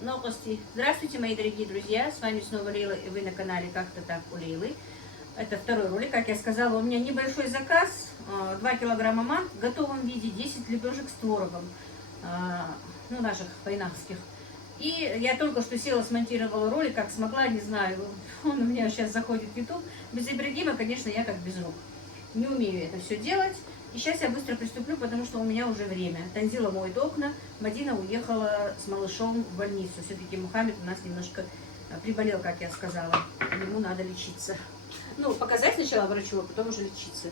Новости. Здравствуйте, мои дорогие друзья, с вами снова Лейла, и вы на канале Как-то так у Лейлы. Это второй ролик, как я сказала, у меня небольшой заказ, 2 килограмма мант в готовом виде, 10 лепешек с творогом, ну, наших пайнахских. И я только что села, смонтировала ролик, как смогла, не знаю, он у меня сейчас заходит в YouTube. Без Ибрагима, конечно, я как без рук. Не умею это все делать. И сейчас я быстро приступлю, потому что у меня уже время. Танзила моет окна, Мадина уехала с малышом в больницу. Все-таки Мухаммед у нас немножко приболел, как я сказала. Ему надо лечиться. Ну, показать сначала врачу, а потом уже лечиться.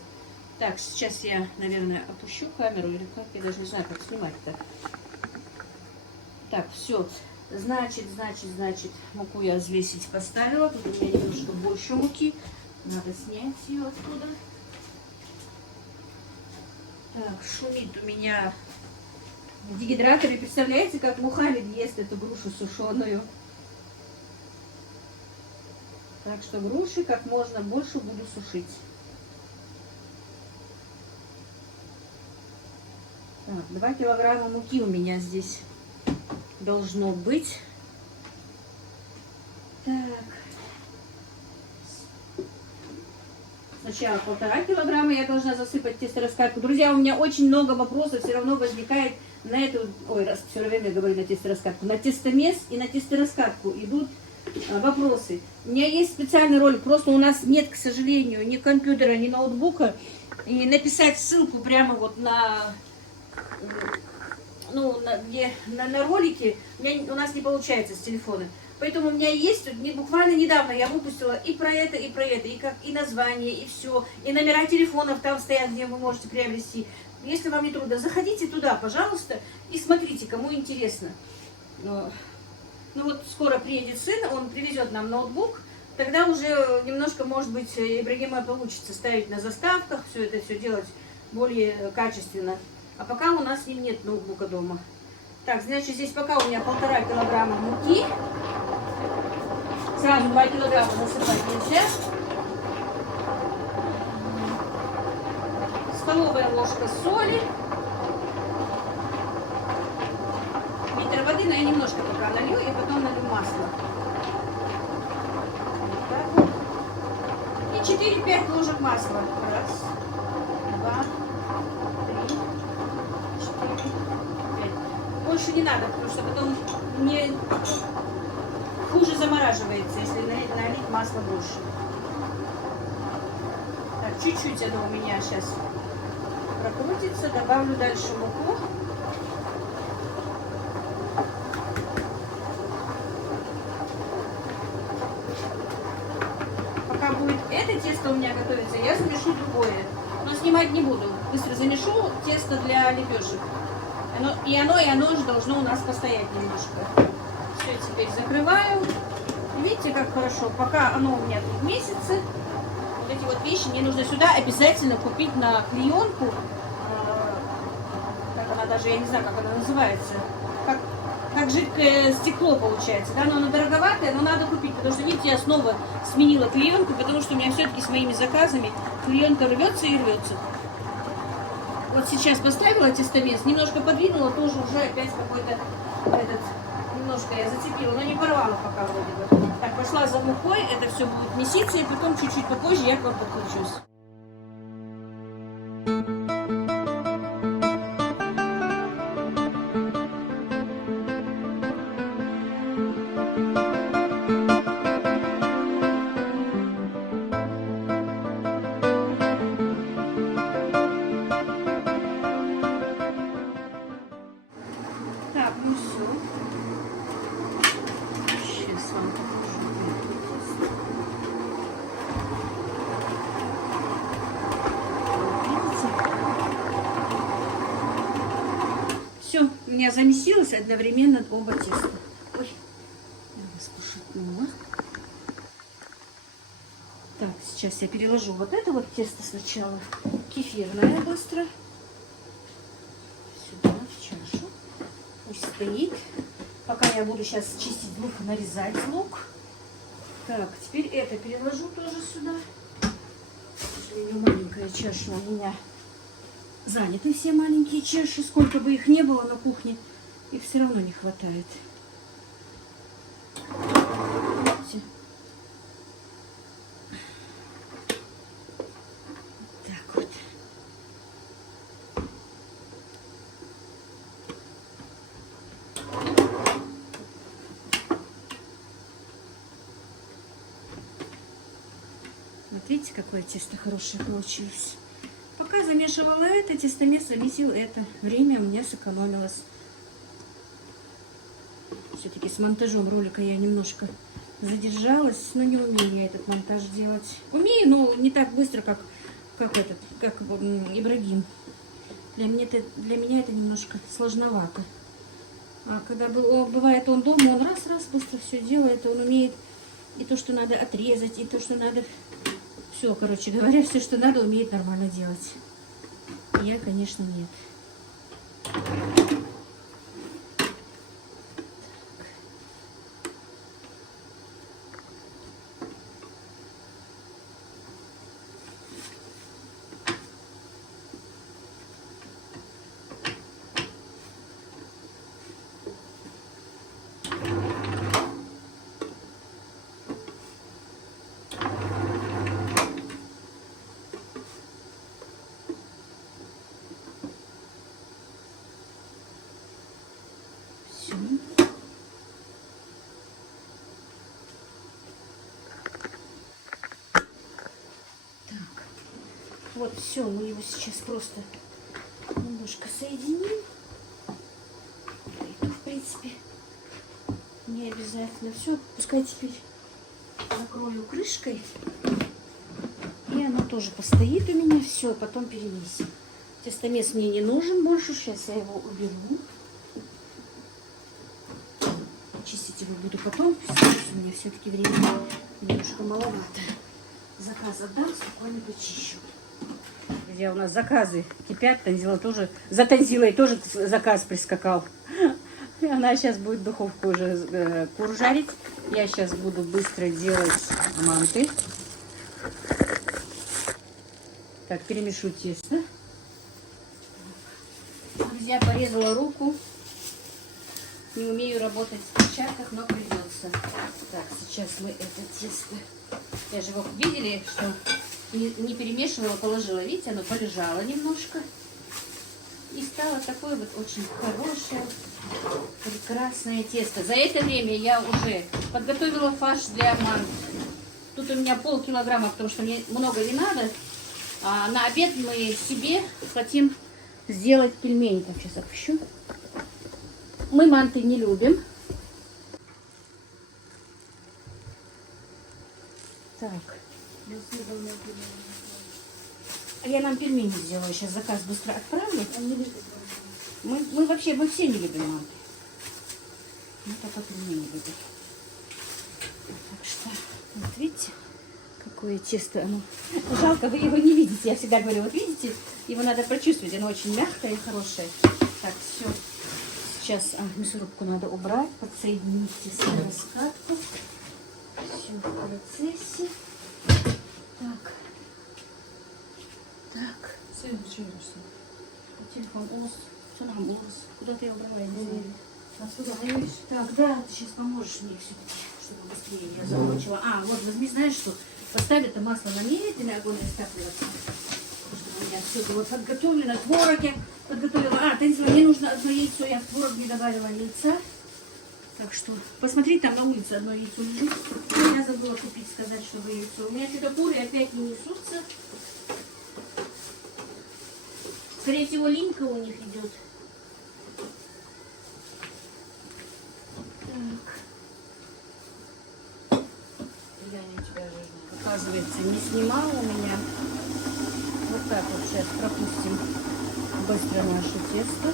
Так, сейчас я, наверное, опущу камеру, или как, я даже не знаю, как снимать-то. Так, все. Значит, муку я взвесить поставила. Тут у меня немножко больше муки. Надо снять ее оттуда. Так, шумит у меня в дегидраторе. Представляете, как Мухаммед ест эту грушу сушеную. Так что груши как можно больше буду сушить. Так, 2 килограмма муки у меня здесь должно быть. Так. Сначала 1,5 килограмма я должна засыпать тесто-раскатку. Друзья, у меня очень много вопросов все равно возникает на эту... Ой, раз все время говорю на тесто-раскатку. На тестомес и на тесто-раскатку идут вопросы. У меня есть специальный ролик, просто у нас нет, к сожалению, ни компьютера, ни ноутбука. И написать ссылку прямо вот на... Ну, на ролике у нас не получается с телефона. Поэтому у меня есть, буквально недавно я выпустила и про это, и название, и все. И номера телефонов там стоят, где вы можете приобрести. Если вам не трудно, заходите туда, пожалуйста, и смотрите, кому интересно. Ну вот скоро приедет сын, он привезет нам ноутбук. Тогда уже немножко, может быть, Ибрагима получится ставить на заставках, все это делать более качественно. А пока у нас с ним нет ноутбука дома. Так, значит, здесь пока у меня 1,5 килограмма муки. Сразу 2 килограмма насыпать нельзя. Столовая ложка соли. Литр воды, но я немножко пока налью и потом налью масло. Вот так. И 4-5 ложек масла. Раз, два, 3, 4, 5. Больше не надо, потому что потом мне хуже замораживается, если налить масло больше. Так, чуть-чуть оно у меня сейчас прокрутится. Добавлю дальше муку. Пока будет это тесто у меня готовиться, я замешу другое. Но снимать не буду. Быстро замешу тесто для лепешек. Оно же должно у нас постоять немножко. Все, теперь закрываю. Видите, как хорошо. Пока оно у меня тут месяцы. Вот эти вот вещи мне нужно сюда обязательно купить на клеенку. Как она даже, я не знаю, как она называется. Как жидкое стекло получается. Да? Но оно дороговатое, но надо купить. Потому что, видите, я снова сменила клеенку, потому что у меня все-таки с моими заказами клеенка рвется и рвется. Вот сейчас поставила тестомес, немножко подвинула, тоже уже опять какой-то немножко я зацепила, но не порвала пока вроде бы. Так, пошла за мукой, это все будет меситься, и потом чуть-чуть попозже я к вам подключусь. Так, ну все. Сейчас вам покажу. Все, у меня замесилось одновременно оба теста. Ой, я вас пошатнула. Так, сейчас я переложу вот это вот тесто сначала. Кефирное быстро. Сюда, в чашу. Пусть стоит. Пока я буду сейчас чистить лук, нарезать лук. Так, теперь это переложу тоже сюда. К сожалению, маленькая чаша у меня заняты все маленькие чаши. Сколько бы их не было на кухне, их все равно не хватает. Так вот. Вот видите, какое тесто хорошее получилось. Пока замешивала это, тестомес замесил это. Время у меня сэкономилось. Все-таки с монтажом ролика я немножко задержалась, но не умею я этот монтаж делать. Умею, но не так быстро, как Ибрагим. Для меня это немножко сложновато. А когда бывает он дома, он раз-раз быстро все делает, он умеет и то, что надо отрезать, и то, что надо... Все, короче говоря, все, что надо, умеет нормально делать. Я, конечно, нет. Вот, все, мы его сейчас просто немножко соединим. Это, в принципе, не обязательно все. Пускай теперь накрою крышкой. И оно тоже постоит у меня. Все, потом перенесем. Тестомес мне не нужен больше. Сейчас я его уберу. Чистить его буду потом. Сейчас у меня все-таки времени немножко маловато. Заказ отдам, спокойно почищу. Друзья, у нас заказы кипят. Танзила тоже, за Танзилой тоже заказ прискакал. И она сейчас будет духовку уже кур жарить. Я сейчас буду быстро делать манты. Так, перемешу тесто. Друзья, порезала руку. Не умею работать в перчатках, но придется. Так, сейчас мы это тесто... Я же его видели, что не перемешивала, положила. Видите, оно полежало немножко. И стало такое вот очень хорошее, прекрасное тесто. За это время я уже подготовила фарш для мант. Тут у меня полкилограмма, потому что мне много не надо. А на обед мы себе хотим сделать пельмени. Так, сейчас опущу. Мы манты не любим. Так. А я нам пельмени сделаю. Сейчас заказ быстро отправлю. Мы вообще, мы все не любим манты. Мы только пельмени любим. Так что, вот видите, какое тесто оно. Жалко, вы его не видите. Я всегда говорю, вот видите, его надо прочувствовать. Оно очень мягкое и хорошее. Так, все. Сейчас мясорубку надо убрать, подсоединить тесто на раскатку. Все в процессе. Так. Так. Телефон ос. Что там ос? Куда ты ее убрала? Я не знаю. Отсюда боюсь. Так, да, ты сейчас поможешь мне все-таки, чтобы быстрее я закончила. Вот возьми, знаешь что? Поставь это масло на медленный огонь растапливаться. Чтобы у меня все было подготовлено. Творог я подготовила. Танзила, мне нужно одно яйцо. Я в творог не добавила яйца. Так что, посмотри, там на улице одно яйцо лежит. Я забыла купить, сказать, чтобы яйцо. У меня что-то куры опять не несутся. Скорее всего, линька у них идет. Так. Я не тебя жирно. Оказывается, не снимала у меня. Вот так вот сейчас пропустим быстро наше тесто.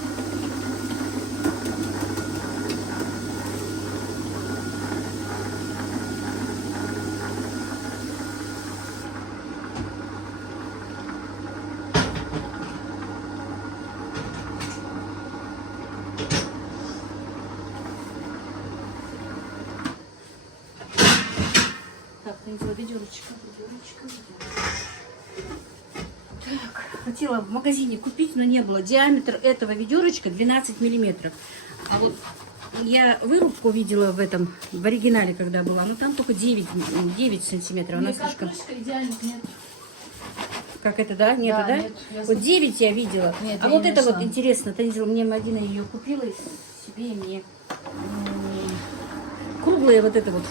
Ведерочка. Так, хотела в магазине купить, но не было. Диаметр этого ведерочка 12 миллиметров. А вот я вырубку видела в этом, в оригинале, когда была. Ну, там только 9 сантиметров. Она слишком... идеальных нет. Как это, да? Нет, да? Нет, Вот 9 я видела. Нет, а я вот не это нашла. вот интересно. Танзила мне Мадина ее купила себе и мне. Круглая вот это вот.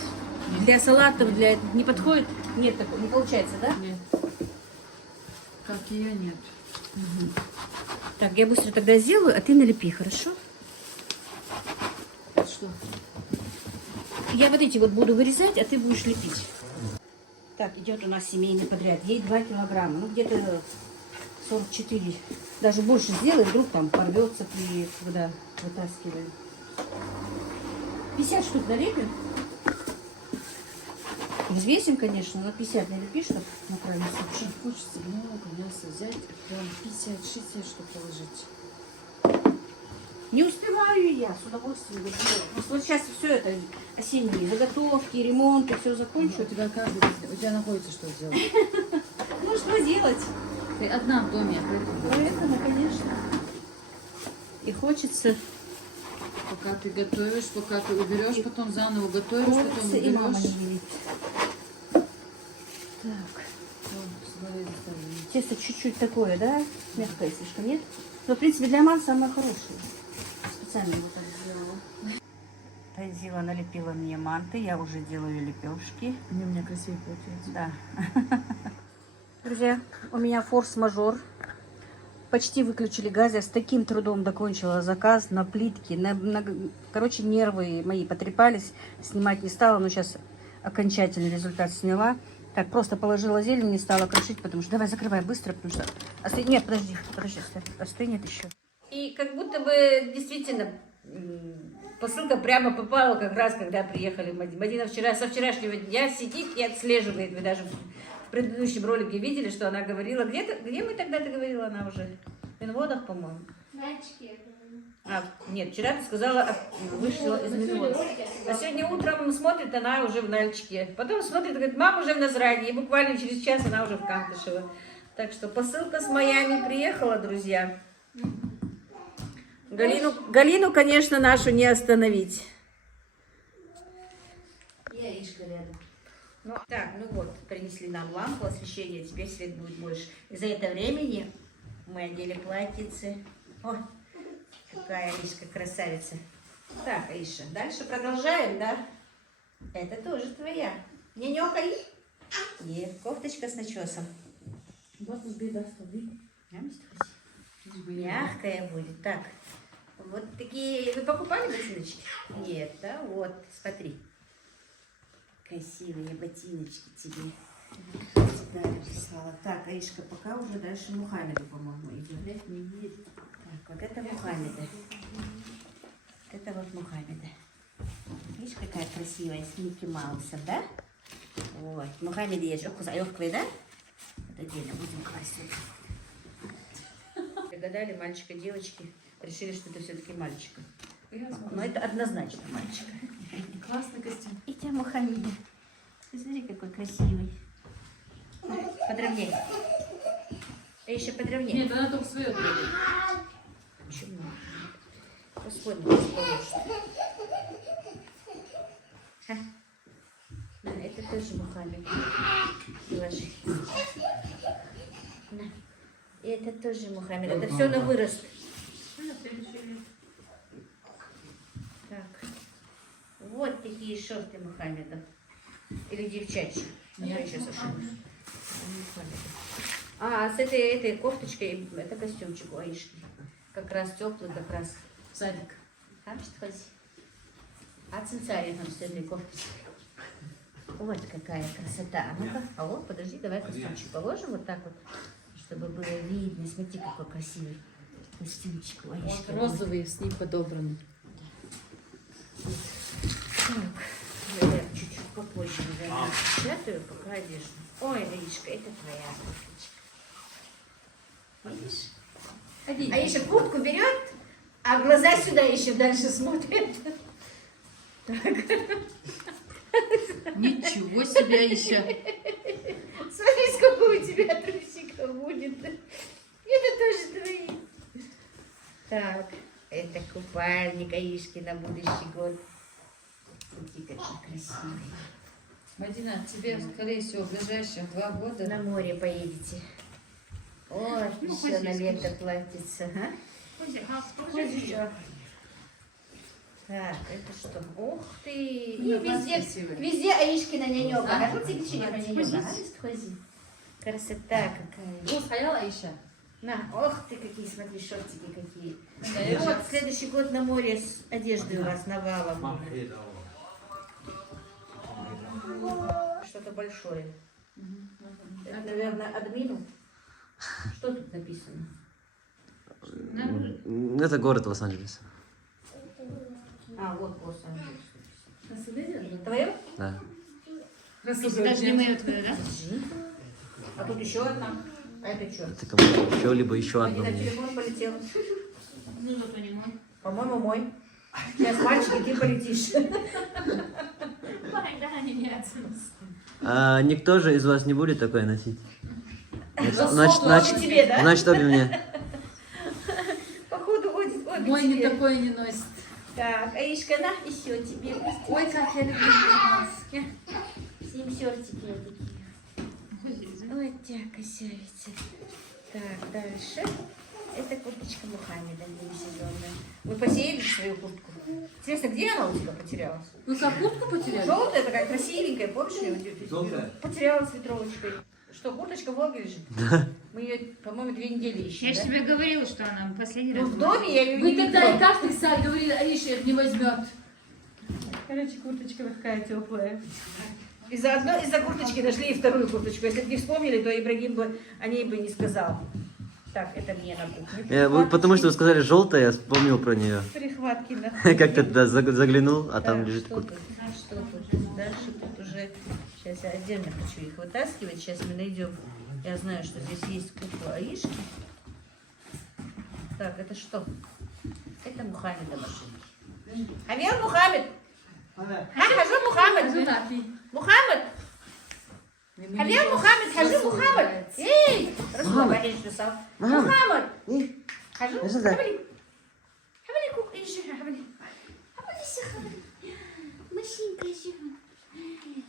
Для салатов, для... Не подходит? Нет такого, не получается, да? Нет. Как ее нет. Так, я быстро тогда сделаю, а ты налепи, хорошо? Что? Я вот эти вот буду вырезать, а ты будешь лепить. Так, идет у нас семейный подряд. Ей 2 килограмма, ну где-то 44. Даже больше сделай, вдруг там порвется, когда вытаскиваем. 50 штук налепим. Взвесим, конечно, но 50 налепи, чтобы на крайний случай. Хочется много мяса взять, прям 50-60, чтобы положить. Не успеваю я, с удовольствием бы сделала. Просто вот сейчас все это осенние заготовки, ремонты, все У закончу. тебя каждый день, у тебя находится что сделать. Ну что делать? Ты одна в доме, Поэтому, конечно. И хочется пока ты готовишь, пока ты уберешь, потом заново готовишь, потом хочется, и мама не уберешь. видит. Так, Смотри, заставлю. тесто чуть-чуть такое, да? Мягкое слишком, нет? Но, в принципе, для ман самое хорошее. Специально вот так сделала. Танзила налепила мне манты, я уже делаю лепешки. Они у меня красивее получаются. Да. Друзья, у меня форс-мажор. Почти выключили газ. Я с таким трудом докончила заказ на плитке. Короче, нервы мои потрепались. Снимать не стала, но сейчас окончательный результат сняла. Так, просто положила зелень, не стала крошить, потому что... Давай, закрывай быстро, потому что... Нет, подожди, остынет еще. И как будто бы действительно посылка прямо попала как раз, когда приехали. Мадина со вчерашнего дня сидит и отслеживает. Вы даже в предыдущем ролике видели, что она говорила. Где мы тогда-то говорила она уже? В Минводах, по-моему. Нет, вчера ты сказала, вышла из Минводов. А сегодня утром смотрит, она уже в Нальчике. Потом смотрит, говорит, мама уже в Назране. И буквально через час она уже в Кантышево. Так что посылка с Майами приехала, друзья. Галину, конечно, нашу не остановить. Яичко рядом. Ну, так, ну вот, принесли нам лампу освещения, теперь свет будет больше. И за это времени мы одели платьице. Ой, какая Аишка красавица. Так, Аиша, дальше продолжаем, да? Это тоже твоя. Не нюхай. Нет, кофточка с начесом. Мягкая будет. Так, вот такие... Вы покупали ботиночки? Нет, да? Вот, смотри. Красивые ботиночки тебе. Сюда написала. Так, Аишка, пока уже дальше Мухаммеду, по-моему, идет. Так, вот это Мухаммеда. Это вот Мухаммеда. Видишь, какая красивая, с Микки Маусом, да? Вот. Мухаммед есть. Легкий, да? Вот отдельно будем класть. Догадали, мальчика, девочки. Решили, что это все-таки мальчика. Но это однозначно мальчик. Классный костюм. И тебя Мухаммед. Смотри, какой красивый. Подровней. А еще подровней. Нет, она только свое требует. Почему? Посмотрим, что получится. На, это тоже Мухаммед. Ложи. На. И это тоже Мухаммед. Это все на вырост. Так. Вот такие шорты Мухаммеда. Или девчачьи. Я сейчас ошиблась. А с этой кофточкой, это костюмчик у Аишки. Как раз теплый, как раз. Садик. Там что хоть? А цинцария там с этой кофточкой. Вот какая красота. А ну-ка, а вот, подожди, давай костюмчик положим вот так вот, чтобы было видно. Смотри, какой красивый костюмчик у Аишки. Вот розовый с ним подобраны. Так, я чуть-чуть попозже печатаю, пока одежду. Ой, Аишка, это твоя кофточка. Видишь? Аиша куртку берет, а глаза сюда еще дальше смотрят. Так. Ничего себе еще. Смотри, сколько у тебя трусиков будет. Это тоже твои. Так, это купальник. купальник Аишки на будущий год. Смотри, какие красивые. Мадина, тебе, скорее всего, в ближайшие 2 года... На море поедете. Ой, Ну, все хоть на здесь лето платится. А? Так, это что? Ух ты! И везде Аишкина нянёка. А вот тебе чего нянёка? Хози. Красота какая. Сходила, Аиша? На, ох ты, какие, смотри, шортики какие. Вот, следующий год на море с одеждой у вас навалом. Что-то большое. Это, наверное, админу. Что тут написано? Это город Лос-Анджелес. А, вот Лос-Анджелес. Твое? Да. Даже не мое твое, да? А тут еще одна. А это что? Это кому еще, либо еще одно. Один на телефон полетел. Ну, зато не мой. По-моему, мой. Сейчас, мальчик, и ты полетишь. Да, не меняется. А никто же из вас не будет такое носить? Тебе, да? Значит, обе мне. Походу, ходит обе Мой не тебе. такое не носит. Так, Аишка, на, еще тебе. Ой, как я люблю маски. Симсертики такие. Ой, тя, косявица. Так, дальше. Это курточка Мухаммеда демисезонная. Вы посеяли свою куртку? Интересно, где она у тебя потерялась? Ну, как куртку потеряли? Желтая такая, красивенькая, помнишь ее? Потерялась ветровочкой. Что, курточка в Волге лежит? Да. Мы ее, по-моему, 2 недели ищем, Я же да? тебе говорила, что она последний Ну, раз. в доме я ее Вы не тогда и видела. каждый сайт говорили, Аиша их не возьмет. Короче, курточка вот такая теплая. И заодно из-за курточки нашли и вторую курточку. Если бы не вспомнили, то Ибрагим бы о ней бы не сказал. Так, это мне на кухню. Потому что вы сказали желтая, я вспомнил про нее. Прихватки на... Как-то туда заглянул, а там Так, лежит что куртка. тут? А что тут? Дальше тут уже... Сейчас я отдельно хочу их вытаскивать. Сейчас мы найдем. Я знаю, что здесь есть кукла Аишки. Так, это что? Это Мухаммеда машинки. Авел Мухаммед! Хажу Мухаммед! Мухаммед! Авел Мухаммед! Хажу Мухаммед! Эй! Расслабляешь писал. Мухаммед! Хажу? Хавали! Хавали кукла Аиши! Хавали! Хавали! Машинка еще.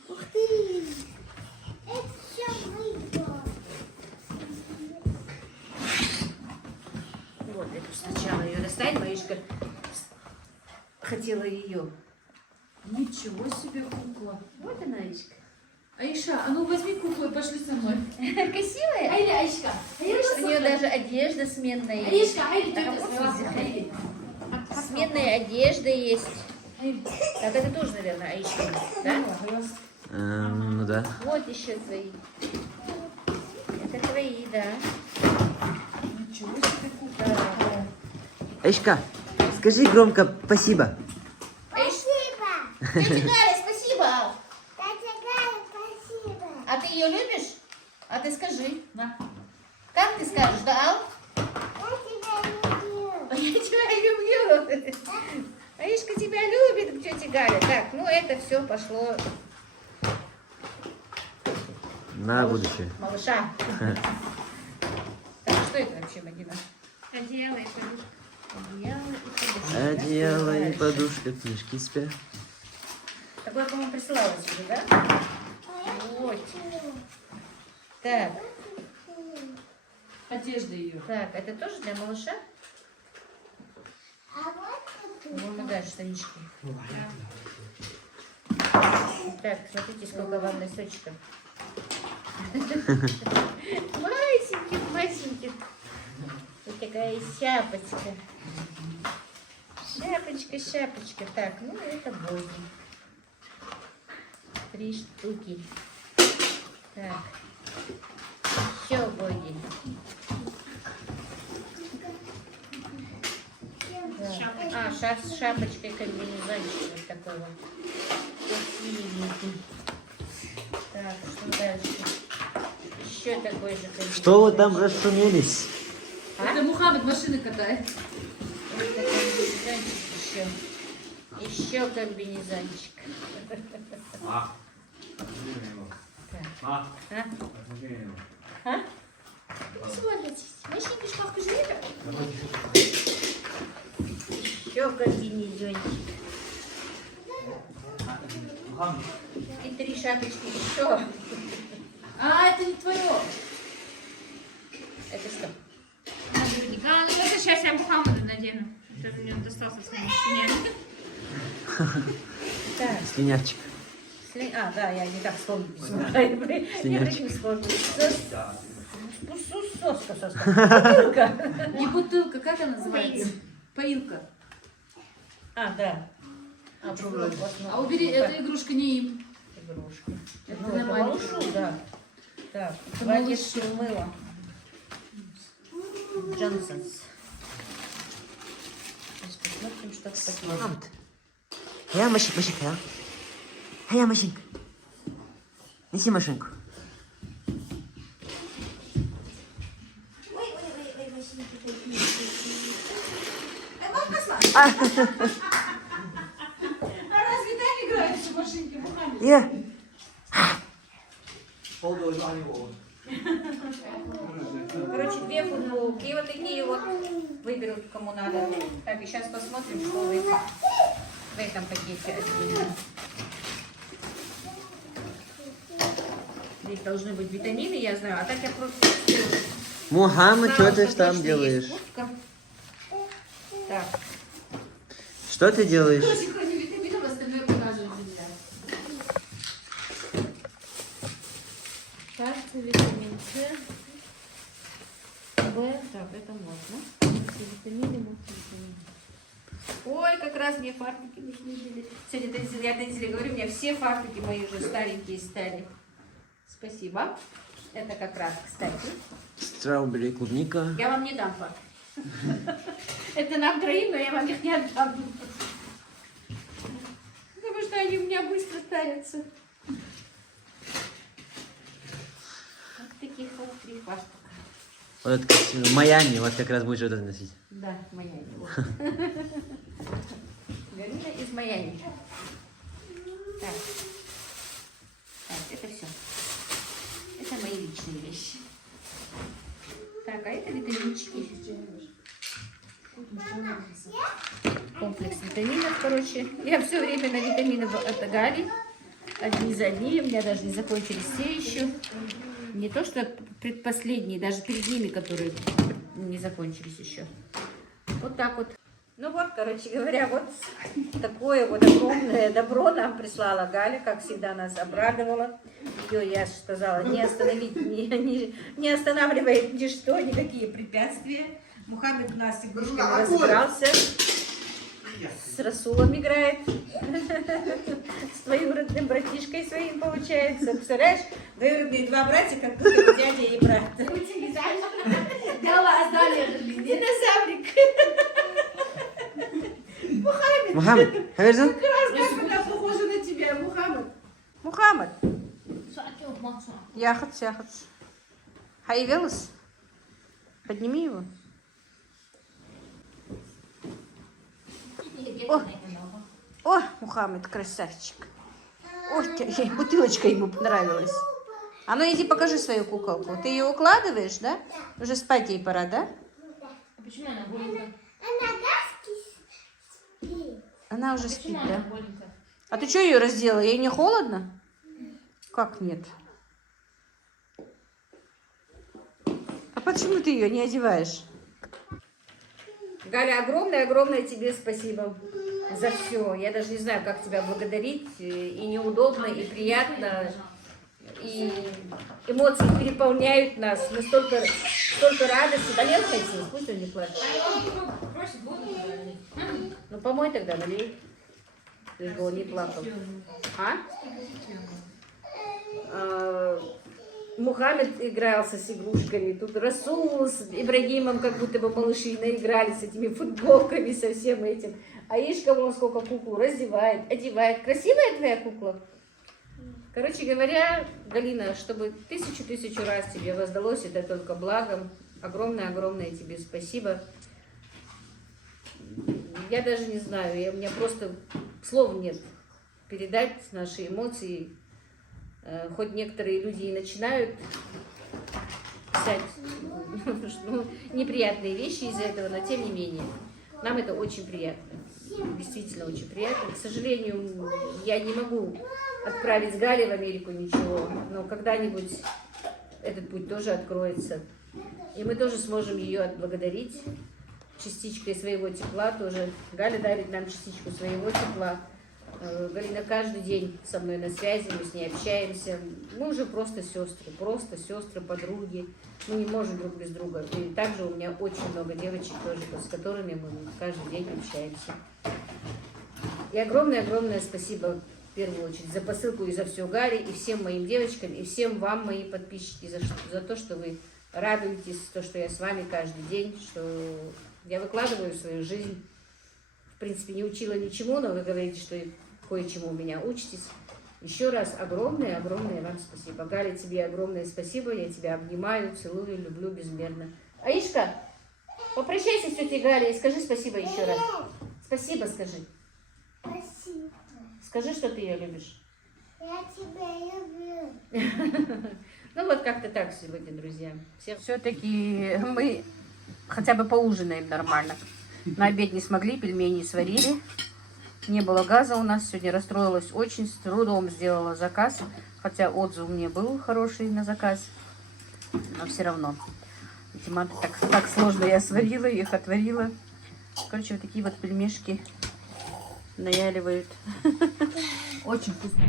Ух ты! Это все мыло. Вот, это сначала ее достать, Маишка хотела ее. Ничего себе кукла. Вот она, Аишка. Аиша, а ну возьми куклу и пошли со мной. Красивая? Айли, Аишка. У нее даже одежда сменная. Аишка, Айли, Так, тетя вот сняла. Айли. сменная одежда есть. Так, это тоже, наверное, Аишка, да? Ну да. Вот еще твои. Это твои, да. Ничего себе кукла. Да. Эшка, скажи громко спасибо. Спасибо. Тетя Галя, спасибо. Тетя Галя, спасибо. А ты ее любишь? А ты скажи. На. Как ты скажешь, да, Ал? Я Я тебя люблю. тебя люблю. Аишка тебя любит, тетя Галя. Так, ну это все пошло. На будущее. Малыша. Так, что это вообще, Мадина? Одеяло и подушка. Одеяло и подушка. Одеяло и Дальше. подушка, книжки спят. Такое, по-моему, присылала тебе, да? Вот. Так, Одежда ее. так, это тоже для малыша? А вот тут. По-моему, да, штанишки. Так, смотрите, сколько вам носочков. Масеньких, масеньких. Вот такая шапочка. Шапочка, шапочка. Так, ну это боги. 3 штуки. Так. Еще боги. Да. А, с шапочкой комбинезончик вот такой вот. Красивенький. Так, что дальше? Еще такой же комбинезончик. Что вы там расшумелись? А? Это Мухаммед машины катает. Это комбинезончик еще. Еще комбинезончик. Так. А? А? Смотрите, машинка шкаф живет. Еще комбинезончик. И 3 шапочки еще. А, это не твое. Это что? Нагрудник. А, ну это сейчас я Мухаммаду надену. Это мне достался с ним синяк. Так. Слинявчик. А, да, я не так сложно смотрю. Я таким сложно. Соска. Бутылка. Не бутылка, как она называется? Поилка. А, да. Пробовала. А убери, эта игрушка не им. Игрушка. Это Ну, это нормально. малышу, да. Так, Это два малышу. детских мыла. Джонсонс. Сейчас посмотрим, что в пакете. Хамт. Я машинка, а? А я машинка. Неси машинку. А разве так играются машинки, Мухаммед? Я. Короче, 2 футболки. И вот такие вот выберут, кому надо. Так, и сейчас посмотрим, что в этом пакете отдельно. Здесь должны быть витамины, я знаю. А так я просто... Мухаммед, что знала, ты что там точно делаешь? есть куртка. Так, Что ты делаешь? Очень кроме витаминов, остальное покажем нельзя. кажется, витамин С. В. Так, это можно. Витамины, мультивитамины. Ой, как раз мне фартуки нужны были. Сегодня я Танзиле говорю, у меня все фартуки мои уже старенькие стали. Спасибо. Это как раз, кстати. Стrawberry, клубника. Я вам не дам фартуки. Это нам троим, но я вам их не отдам. Потому что они у меня быстро старятся. Вот таких вот 3 фартука. Вот это в Майами, вот как раз будешь вот это носить. Да, Майами. Галина из Майами. Так. Так, это все. Это мои личные вещи. Так, а это витаминчики. Комплекс витаминов, короче. Я все время на витамины от Гали. Одни за одними. У меня даже не закончились все еще. Не то, что предпоследние, даже перед ними, которые не закончились еще. Вот так вот. Ну вот, короче говоря, вот такое вот огромное добро нам прислала Галя, как всегда нас обрадовала. Ее, я сказала, не остановить, не останавливает ничто, никакие препятствия. Мухаммед у нас игрушками разыгрался. С Расулом играет. С двоюродным братишкой своим получается. Представляешь, двоюродные 2 братья, как будто дядя и брат. Динозаврик. Мухаммед, Хаверзан? Она похожа на тебя, Мухаммед. Мухаммед. Яхац. Хайвелос. Подними его. О, Мухаммед, красавчик. Ох, бутылочка ему понравилась. А ну иди покажи свою куколку. Ты ее укладываешь, да? Уже спать ей пора, да? А почему она голенькая? Она гаски спит. Она уже спит, Почему она да? голенькая? А ты что ее раздела? Ей не холодно? Как нет? А почему ты ее не одеваешь? Галя, огромное тебе спасибо за все. Я даже не знаю, как тебя благодарить. И неудобно, и приятно. И эмоции переполняют нас. Мы столько радости. Да нет, пусть он не плачет. Просит воду подали. Ну, помой тогда, налей. Ты же он не плакал. Мухаммед игрался с игрушками. Тут Расул с Ибрагимом как будто бы малыши наиграли с этими футболками, со всем этим. А Ишка вон сколько куклу раздевает, одевает. Красивая твоя кукла? Короче говоря, Галина, чтобы тысячу раз тебе воздалось это только благом. Огромное тебе спасибо. Я даже не знаю, у меня просто слов нет передать наши эмоции. Хоть некоторые люди и начинают писать неприятные вещи из-за этого, но тем не менее, нам это очень приятно. действительно очень приятно. К сожалению, я не могу отправить Гале в Америку ничего, но когда-нибудь этот путь тоже откроется. И мы тоже сможем ее отблагодарить частичкой своего тепла тоже. Галя дарит нам частичку своего тепла. Галина каждый день со мной на связи, мы с ней общаемся. Мы уже просто сестры, подруги. Мы не можем друг без друга. И также у меня очень много девочек тоже, с которыми мы каждый день общаемся. И огромное-огромное спасибо в первую очередь за посылку и за все Гале, и всем моим девочкам, и всем вам, мои подписчики, за то, что вы радуетесь, то, что я с вами каждый день, что я выкладываю свою жизнь. В принципе, не учила ничему, но вы говорите, что кое-чему у меня учитесь. Еще раз огромное-огромное вам спасибо. Галя, тебе огромное спасибо. Я тебя обнимаю, целую, люблю безмерно. Аишка, попрощайся с тетей Галей и скажи спасибо еще раз. Спасибо скажи. Спасибо. Скажи, что ты ее любишь. Я тебя люблю. Ну вот как-то так сегодня, друзья. Все-таки мы хотя бы поужинаем нормально. На обед не смогли, пельмени сварили. Не было газа у нас. Сегодня расстроилась очень, с трудом сделала заказ. Хотя отзыв мне был хороший на заказ. Но все равно. Эти манты так сложно я сварила, их отварила. Короче, вот такие вот пельмешки наяливают. Очень вкусно.